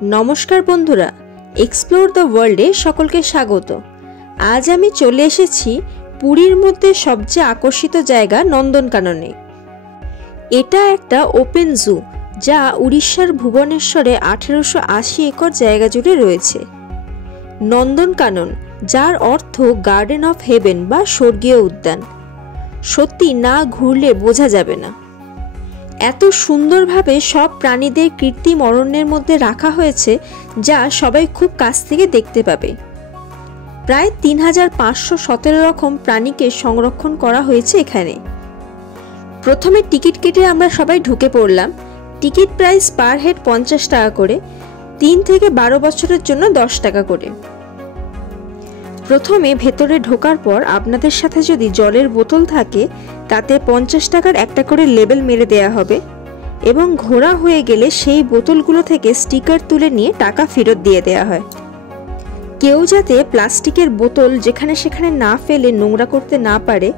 নমস্কার বন্ধুরা, explore the ওয়ার্ল্ডে সকলকে স্বাগত। আজ আমি চলে এসেছি পুরীর মধ্যে সবচেয়ে আকর্ষিত জায়গা নন্দনকাননে। এটা একটা ওপেন জু যা উড়িষ্যার ভুবনেশ্বরে 1880 একর জায়গা জুড়ে রয়েছে। নন্দনকানন, যার অর্থ গার্ডেন অফ হেভেন বা স্বর্গীয় উদ্যান, সত্যি না ঘুরলে বোঝা যাবে না। এত সুন্দরভাবে সব প্রাণীদের কৃত্রিম অরণ্যের মধ্যে রাখা হয়েছে যা সবাই খুব কাছ থেকে দেখতে পাবে। প্রায় 3517 রকম প্রাণীকে সংরক্ষণ করা হয়েছে এখানে। প্রথমে টিকিট কেটে আমরা সবাই ঢুকে পড়লাম। টিকিট প্রাইস পার হেড 50 টাকা করে, 3 থেকে 12 বছরের জন্য 10 টাকা করে। প্রথমে ভেতরে ঢোকার পর আপনাদের সাথে যদি জলের বোতল থাকে তাতে 50 টাকার একটা করে লেবেল মেরে দেয়া হবে এবং ঘোরা হয়ে গেলে সেই বোতলগুলো থেকে স্টিকার তুলে নিয়ে টাকা ফেরত দিয়ে দেয়া হয়। কেউ যাতে প্লাস্টিকের বোতল যেখানে সেখানে না ফেলে নোংরা করতে না পারে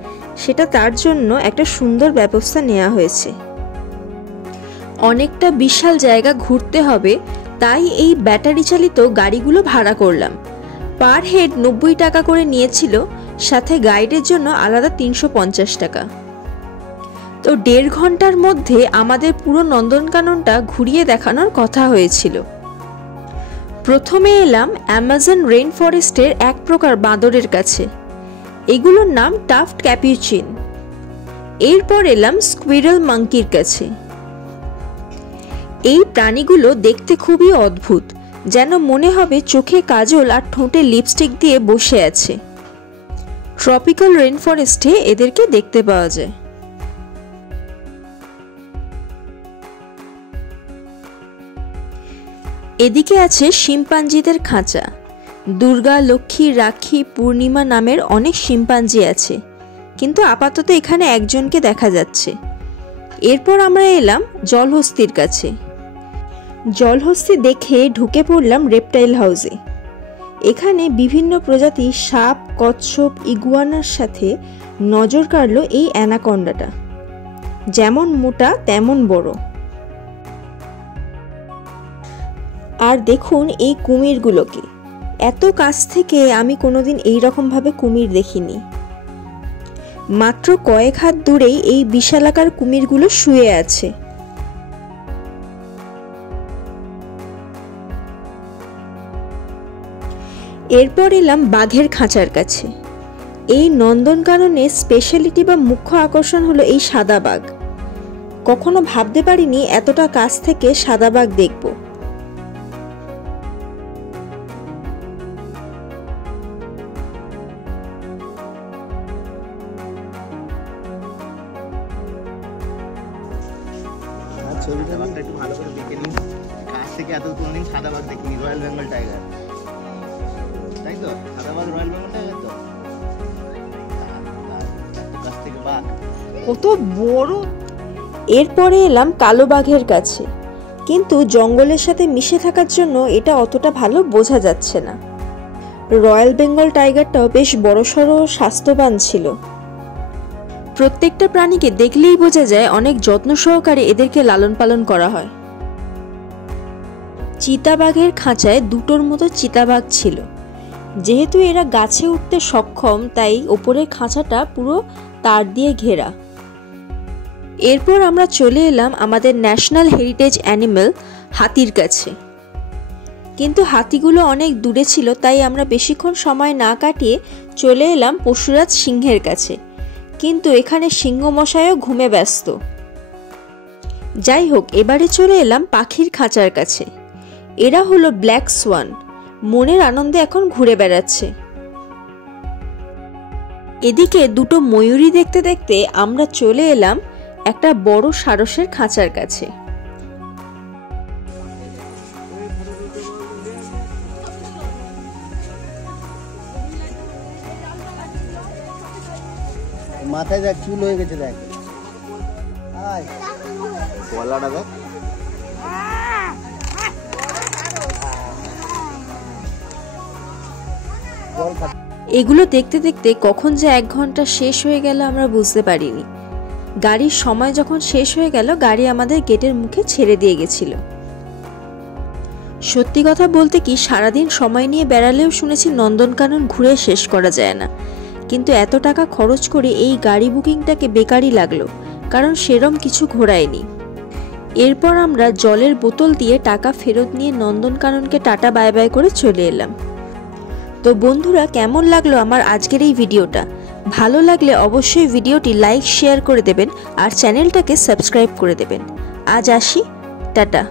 সেটা তার জন্য একটা সুন্দর ব্যবস্থা নেওয়া হয়েছে। অনেকটা বিশাল জায়গা ঘুরতে হবে, তাই এই ব্যাটারি চালিত গাড়িগুলো ভাড়া করলাম। পার হেড 90 টাকা করে নিয়েছিল, সাথে গাইডের জন্য আলাদা 350 টাকা। তো 1.5 ঘন্টার মধ্যে আমাদের পুরো নন্দনকাননটা ঘুরিয়ে দেখানোর কথা হয়েছিল। প্রথমে এলাম অ্যামাজন রেইন ফরেস্টের এক প্রকার বাঁদরের কাছে, এগুলোর নাম টাফট ক্যাপুচিন। এরপর এলাম স্কুইরেল মাঙ্কির কাছে। এই প্রাণীগুলো দেখতে খুবই অদ্ভুত, যেন মনে হবে চোখে কাজল আর ঠোঁটে লিপস্টিক দিয়ে বসে আছে। ট্রপিক্যাল রেইন ফরেস্টে এদেরকে দেখতে পাওয়া যায়। এদিকে আছে শিম্পাঞ্জিদের খাঁচা। দুর্গা, লক্ষ্মী, রাখি, পূর্ণিমা নামের অনেক শিম্পাঞ্জি আছে, কিন্তু আপাতত এখানে একজনকে দেখা যাচ্ছে। এরপর আমরা এলাম জলহস্তির কাছে। জলহস্তি দেখে ঢুকে পড়লাম রেপটাইল হাউসে। এখানে বিভিন্ন প্রজাতির সাপ, কচ্ছপ, ইগুয়ানার সাথে নজর কাড়ল এই অ্যানাকন্ডাটা, যেমন মোটা তেমন বড়। আর দেখুন এই কুমিরগুলোকে, এত কাছ থেকে আমি কোনোদিন এইরকম ভাবে কুমির দেখিনি। মাত্র কয়েক হাত দূরেই এই বিশালাকার কুমিরগুলো শুয়ে আছে। এরপর এলাম বাঘের খাঁচার কাছে। এই নন্দনকাননের স্পেশালিটি বা মুখ্য আকর্ষণ হলো এই সাদা বাঘ। কখনো ভাবতে পারিনি এতটা কাছ থেকে সাদা বাঘ দেখব। একটু ভালো করে দেখে নিন, কাছ থেকে এত কোনদিন সাদা বাঘ দেখিনি। রয়্যাল বেঙ্গল টাইগার, তাই তো? সাদা বাঘ রয়্যাল বেঙ্গল টাইগার তো, কাছ থেকে বাঘ কত বড়। এরপরে এলাম কালো বাঘের কাছে, কিন্তু জঙ্গলের সাথে মিশে থাকার জন্য এটা অতটা ভালো বোঝা যাচ্ছে না। রয়্যাল বেঙ্গল টাইগারটাও বেশ বড়সড় ও স্বাস্থ্যবান ছিল। প্রত্যেকটা প্রাণীকে দেখলেই বোঝা যায় অনেক যত্ন সহকারে এদেরকে লালন পালন করা হয়। চিতাবাঘের খাঁচায় 2টোর মতো চিতাবাঘ ছিল। যেহেতু এরা গাছে উঠতে সক্ষম, তাই ওপরের খাঁচাটা পুরো তার দিয়ে ঘেরা। এরপর আমরা চলে এলাম আমাদের ন্যাশনাল হেরিটেজ অ্যানিমেল হাতির কাছে, কিন্তু হাতিগুলো অনেক দূরে ছিল, তাই আমরা বেশিক্ষণ সময় না কাটিয়ে চলে এলাম পশুরাজ সিংহের কাছে, কিন্তু এখানে সিংহ মশাইও ঘুমে ব্যস্ত। যাই হোক, এবারে চলে এলাম পাখির খাঁচার কাছে। এরা হলো ব্ল্যাক সোয়ান, মনের আনন্দে এখন ঘুরে বেড়াচ্ছে। এদিকে 2টো ময়ূরী দেখতে দেখতে আমরা চলে এলাম একটা বড় সারসের খাঁচার কাছে। মাথায় দেখ চুল হয়ে গেছে, দেখ গলাটা দেখ। এগুলো দেখতে দেখতে কখন যে 1 ঘন্টা শেষ হয়ে গেল আমরা বুঝতে পারিনি। গাড়ির সময় যখন শেষ হয়ে গেল, গাড়ি আমাদের গেটের মুখে ছেড়ে দিয়ে গেছিল। সত্যি কথা বলতে কি সারাদিন সময় নিয়ে বেড়ালেও শুনেছি নন্দনকানন ঘুরে শেষ করা যায় না, কিন্তু এত টাকা খরচ করে এই গাড়ি বুকিংটাকে বেকারই লাগলো, কারণ সেরম কিছু ঘোরায়নি। এরপর আমরা জলের বোতল দিয়ে টাকা ফেরত নিয়ে নন্দনকাননকে টাটা বাই বাই করে চলে এলাম। তো বন্ধুরা, কেমন লাগলো আমার আজকের এই ভিডিওটা? ভালো লাগলে অবশ্যই ভিডিওটি লাইক শেয়ার করে দেবেন আর চ্যানেলটাকে সাবস্ক্রাইব করে দেবেন। আজ আসি, টাটা।